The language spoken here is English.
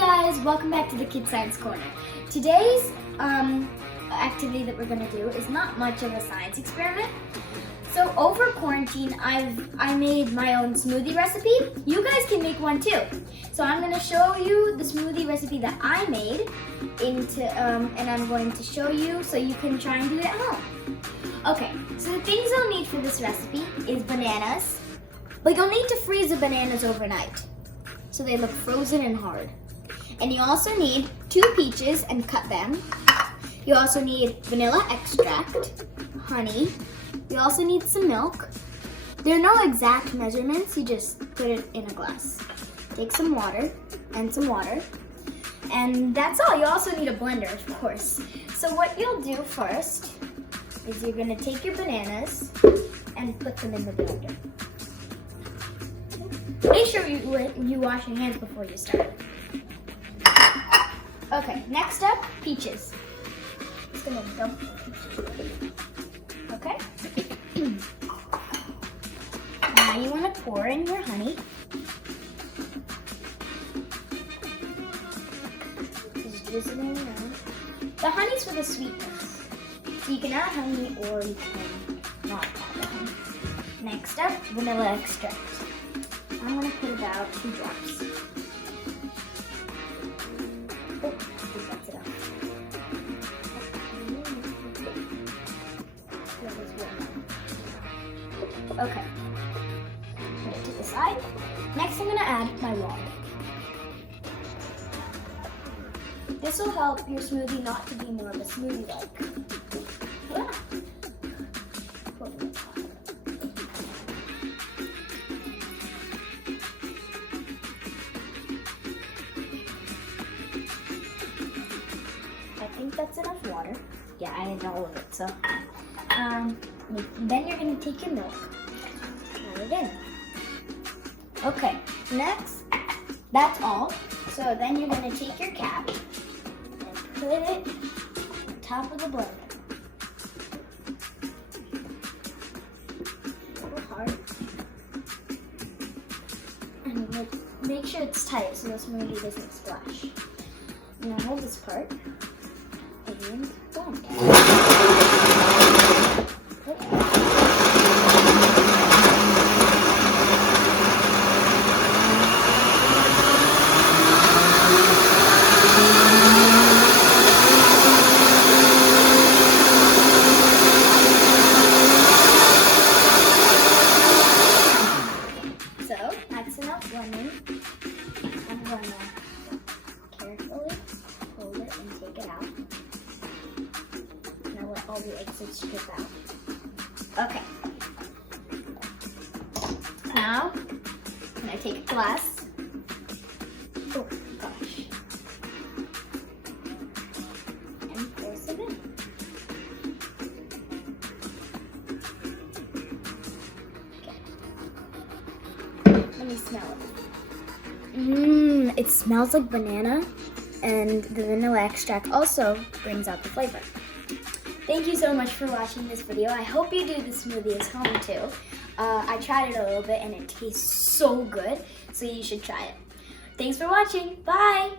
guys, welcome back to the Kid Science Corner. Today's activity that we're going to do is not much of a science experiment. So over quarantine, I made my own smoothie recipe. You guys can make one too. So I'm going to show you the smoothie recipe that I made and I'm going to show you so you can try and do it at home. Okay, so the things you'll need for this recipe is bananas, but you'll need to freeze the bananas overnight so they look frozen and hard. And you also need 2 peaches and cut them. You also need vanilla extract, honey. You also need some milk. There are no exact measurements, you just put it in a glass. Take some water and some water. And that's all. You also need a blender, of course. So what you'll do first is you're gonna take your bananas and put them in the blender. Make sure you wash your hands before you start. Okay, next up, peaches. Just gonna dump the peaches. Okay? Now you wanna pour in your honey. Just drizzle it around. The honey's for the sweetness. So you can add honey or you can not add honey. Next up, vanilla extract. I'm gonna put about 2 drops. Oh, I think that's enough. Okay. Put it to the side. Next, I'm gonna add my water. This will help your smoothie not to be more of a smoothie-like. Yeah. I think that's enough water. Yeah, I added all of it, so. Then you're gonna take your milk, add it in. Okay, next, that's all. So then you're gonna take your cap and put it on top of the blender. A little hard. And make sure it's tight so the smoothie doesn't splash. Now hold this part. And boom. So that's enough lemon. I'm going to carefully hold it and take it out. Now let all the exits strip out. Okay. Now, I'm going to take a glass. Oh gosh. And pour some in. Okay. Let me smell it. It smells like banana, and the vanilla extract also brings out the flavor. Thank you so much for watching this video. I hope you do the smoothie at home too. I tried it a little bit and it tastes so good, so you should try it. Thanks for watching. Bye!